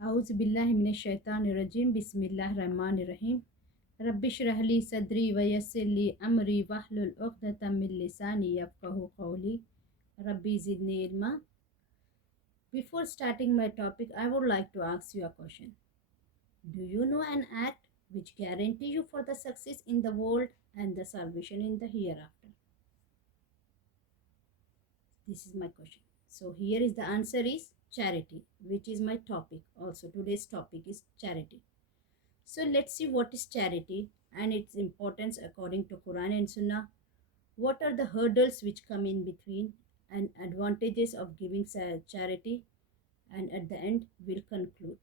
A'udzu billahi minash shaitanir rajim. Bismillahirrahmanirrahim. Rabbi shrah li sadri wa yassir li amri wahlul 'uqdatam min lisani yafqahu qawli. Rabbi zidni ilma. Before starting my topic, I would like to ask you a question. Do you know an act which guarantee you for the success in the world and the salvation in the hereafter? This is my question. So here is the answer is charity, which is my topic. Also today's topic is charity. So let's see what is charity and its importance according to Quran and Sunnah. What are the hurdles which come in between and advantages of giving charity, and at the end we'll conclude.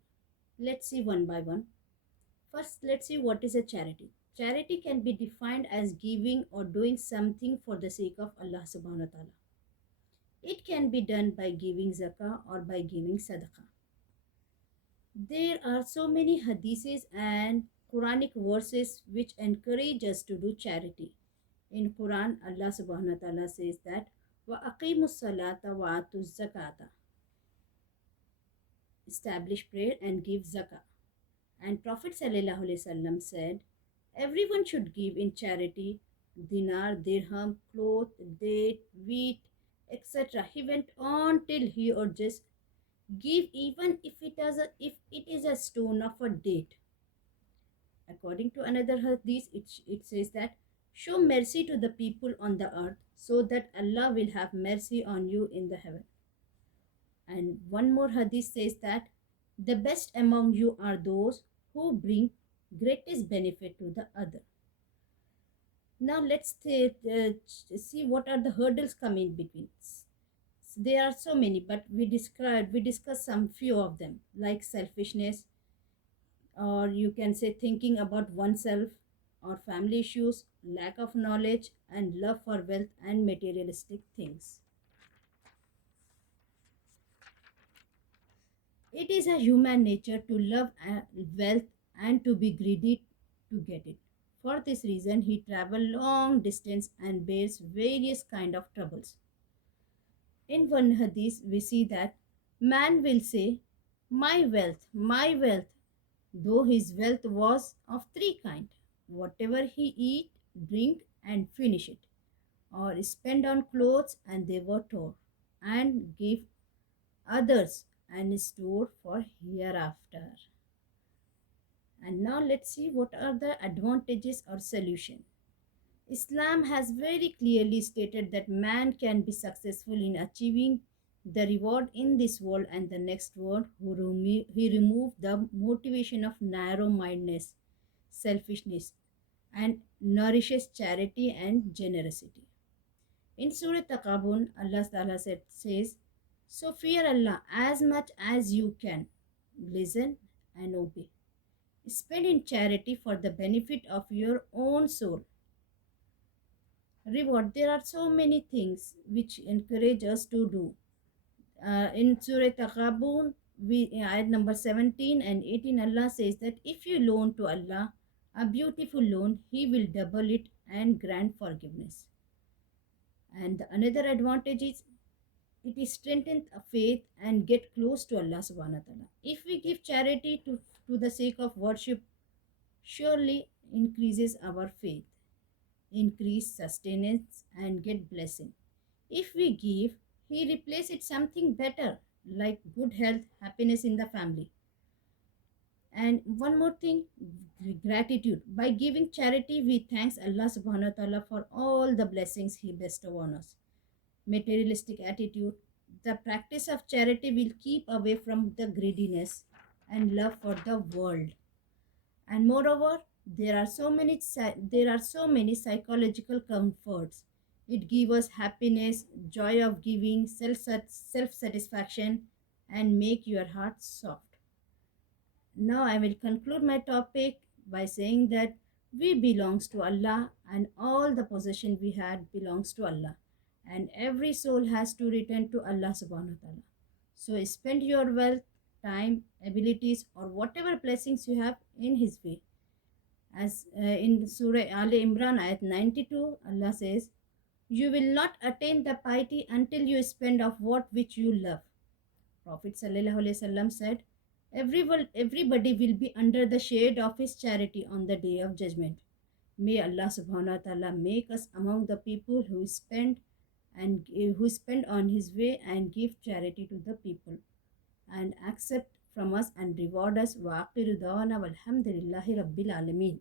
Let's see one by one. First, let's see what is a charity. Charity can be defined as giving or doing something for the sake of Allah subhanahu wa ta'ala. It can be done by giving zakah or by giving sadaqah. There are so many hadiths and Quranic verses which encourage us to do charity. In Quran, Allah subhanahu wa ta'ala says that wa aqimus salata wa atuz zakata. Establish prayer and give zakah. And Prophet sallallahu alaihi wasallam said, everyone should give in charity dinar, dirham, cloth, date, wheat, etc. He went on till he urges, give even if it is a stone of a date. According to another hadith, it says that show mercy to the people on the earth so that Allah will have mercy on you in the heaven. And one more hadith says that the best among you are those who bring greatest benefit to the other. Now let's see what are the hurdles come in between. There are so many, but we discuss some few of them, like selfishness, or you can say thinking about oneself, or family issues, lack of knowledge, and love for wealth and materialistic things. It is a human nature to love wealth and to be greedy to get it. For this reason, he travels long distance and bears various kind of troubles. In one hadith, we see that man will say, my wealth, though his wealth was of three kind, whatever he eat, drink, and finish it, or spend on clothes and they were torn, and give others and store for hereafter. And now let's see what are the advantages or solution. Islam has very clearly stated that man can be successful in achieving the reward in this world and the next world. He removed the motivation of narrow-mindedness, selfishness, and nourishes charity and generosity. In Surah Taqabun, Allah Ta'ala says, so fear Allah as much as you can, listen and obey. Spend in charity for the benefit of your own soul. Reward. There are so many things which encourage us to do. In Surah Taqabun, ayat number 17 and 18, Allah says that if you loan to Allah a beautiful loan, He will double it and grant forgiveness. And another advantage is it is strengthened a faith and get close to Allah subhanahu wa ta'ala. If we give charity to the sake of worship, surely increases our faith, increase sustenance and get blessing. If we give, he replaces it something better like good health, happiness in the family. And one more thing, gratitude. By giving charity, we thanks Allah subhanahu wa ta'ala for all the blessings He bestow on us. Materialistic attitude. The practice of charity will keep away from the greediness and love for the world. And moreover, there are so many psychological comforts. It gives us happiness, joy of giving, self satisfaction, and make your heart soft. Now I will conclude my topic by saying that we belongs to Allah and all the possession we had belongs to Allah, and every soul has to return to Allah subhanahu wa ta'ala. So spend your wealth, time, abilities, or whatever blessings you have in His way. As in Surah Al Imran, ayat 92, Allah says, you will not attain the piety until you spend of what which you love. Prophet Sallallahu Alaihi Wasallam said, Everybody will be under the shade of his charity on the day of judgment. May Allah subhanahu wa ta'ala make us among the people who spend on his way and give charity to the people and accept from us and reward us. Wa akhiru dawana walhamdulillahi rabbil alamin.